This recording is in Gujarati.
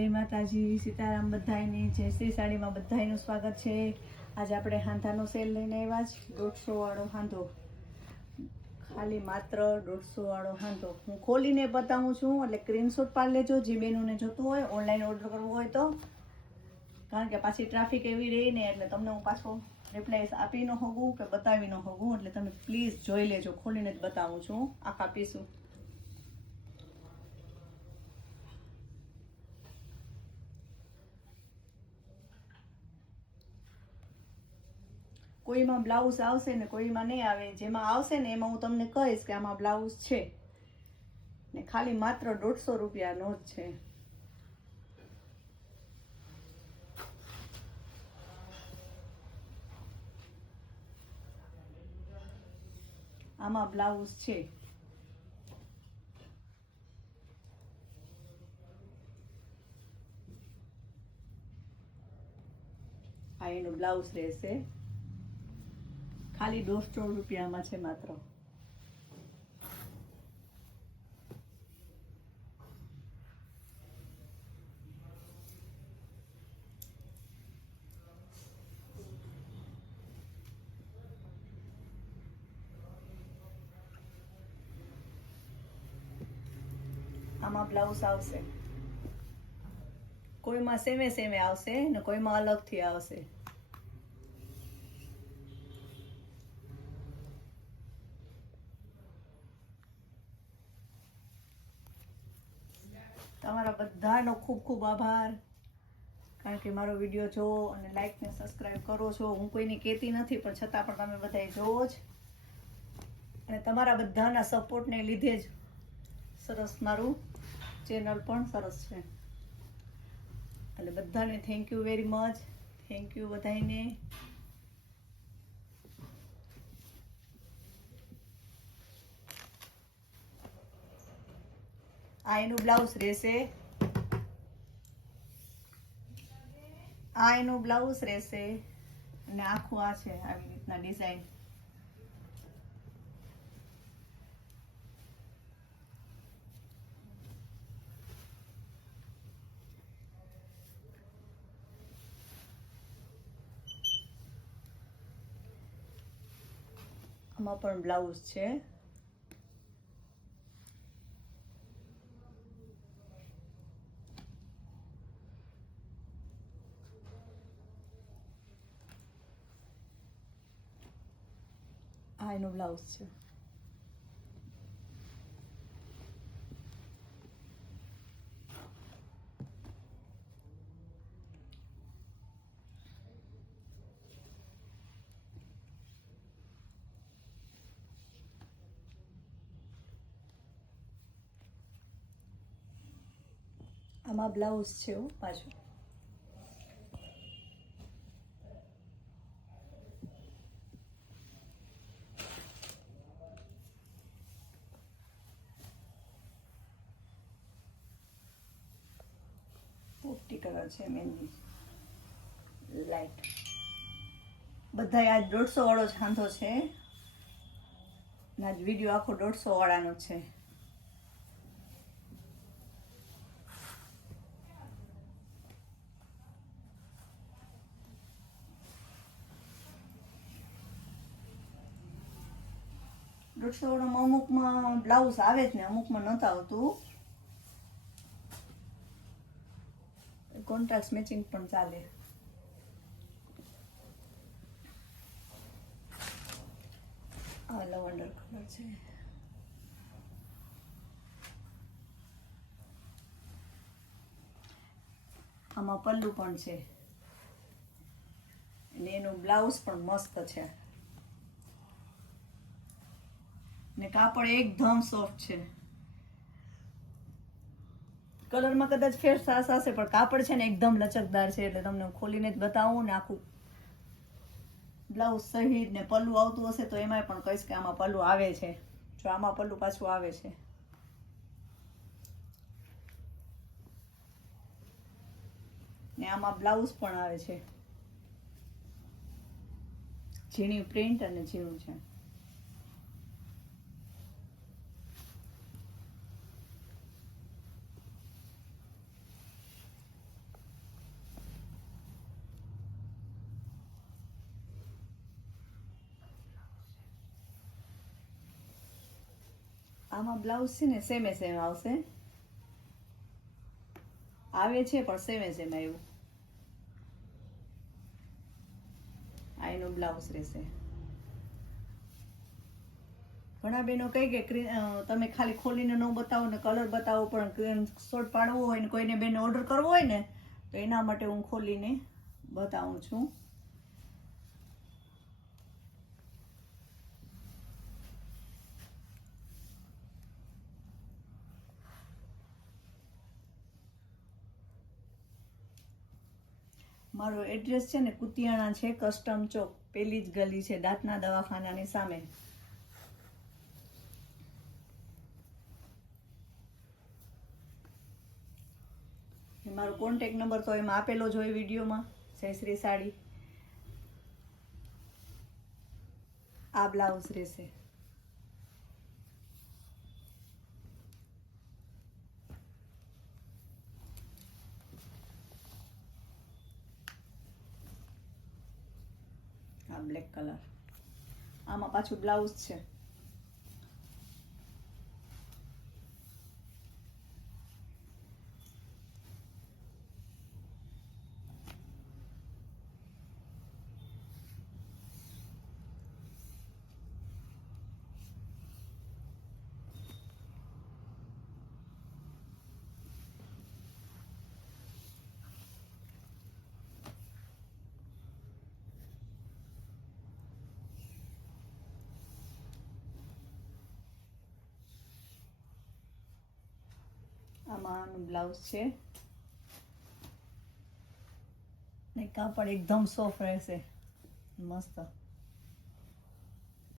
જય માતાજી, સીતારામ બધાયની, જય શ્રી સાડીમાં બધાયનું સ્વાગત છે. આજે આપણે હાંધાનો સેલ લઈને આવ્યા છે દોઢસો વાળો હાંધો. ખાલી માત્ર દોઢસો વાળો હાંધો. હું ખોલીને બતાવું છું, એટલે સ્ક્રીનશોટ પાડી લેજો. જે બેનોને જોતું હોય ઓનલાઈન ઓર્ડર કરવું હોય તો. કારણ કે પાછી ટ્રાફિક એવી રહી ને, એટલે તમને હું પાછો રિપ્લાય આપી ન હોગું કે બતાવી ન હોગું એટલે તમે પ્લીઝ જોઈ લેજો, ખોલીને જ બતાવું છું. આખા પીસું કોઈમાં બ્લાઉઝ આવશે ને કોઈમાં નહીં આવે. જેમાં આવશે ને એમાં હું તમને કહીશ કે આમાં બ્લાઉઝ છે. ને ખાલી માત્ર દોઢસો રૂપિયાનો જ છે. આમાં બ્લાઉઝ છે. આ એનું બ્લાઉઝ રહેશે. ખાલી દોઢસો રૂપિયામાં છે માત્ર. આમાં બ્લાઉઝ આવશે. કોઈમાં સેમે સેમે આવશે ને કોઈમાં અલગથી આવશે. તમારા બધાનો ખૂબ ખૂબ આભાર. કારણ કે મારો વીડિયો જોવો અને લાઈક ને સબસ્ક્રાઈબ કરો છો. હું કોઈને કહેતી નથી, પણ છતાં પણ તમે બધાએ જોવો જ. અને તમારા બધાના સપોર્ટને લીધે જ સરસ મારું ચેનલ પણ સરસ છે. એટલે બધાને thank you very much thank you બધાને આ એનું બ્લાઉઝ રહેશે. આ એનું બ્લાઉઝ રહેશે. અને આખું આ છે, આવી રીતના ડિઝાઇન આમાં પણ બ્લાઉઝ છે. આ એનો બ્લાઉઝ છે આમાં બ્લાઉઝ છે હો પાછું કલર છે મહેંદી લાઈટ બધા આજ દોઢસો વાળો છાંધો છે. આજ વીડિયો આખો દોઢસો વાળાનો છે. દોઢસો વાળામાં અમુકમાં બ્લાઉઝ આવે જ ને, અમુકમાં નહોતું આવતું. કોન્ટ્રાસ્ટ મેચિંગ પણ ચાલે આ લવંડર કલર છે આમાં પલ્લુ પણ છે અને એનું બ્લાઉઝ પણ મસ્ત છે ને કાપડ એકદમ સોફ્ટ છે કલરમાં કદાચ ફેર સાસ હશે, પણ કાપડ છે ને એકદમ લચકદાર છે એટલે તમને ખોલીને જ બતાવું ને આખું. બ્લાઉઝ સહિત ને પલ્લું આવતું હશે તો એમાંય પણ કહીશ કે આમાં પલ્લું આવે છે. જો આમાં પલ્લું પાછું આવે છે. ને આમાં બ્લાઉઝ પણ આવે છે. ઝીણી પ્રિન્ટ અને ઝીણું છે. આમાં બ્લાઉઝ છે ને સેમે સેમ આવશે. આવે છે, પણ સેમે સેમ આવ્યું. આ એનું બ્લાઉઝ રહેશે. ઘણા બહેનો કહી કે તમે ખાલી ખોલીને ન બતાવો ને કલર બતાવો, પણ શોર્ટ પાડવો હોય ને કોઈને બેન ઓર્ડર કરવો હોય ને, તો એના માટે હું ખોલીને બતાવું છું. મારો એડ્રેસ છે ને કુતિયાણા છે કસ્ટમ ચોક. પેલી જ ગલી છે, દાંતના દવાખાનાની સામે. મારો કોન્ટેક નંબર તો એમાં આપેલો જ હોય વિડીયોમાં. જયશ્રી સાડી આ બ્લાઉઝ રહેશે. બ્લેક કલર આમાં પાછું બ્લાઉઝ છે. આમાં બ્લાઉઝ છે. ને કાપડ એકદમ સોફ્ટ રહેશે. મસ્ત.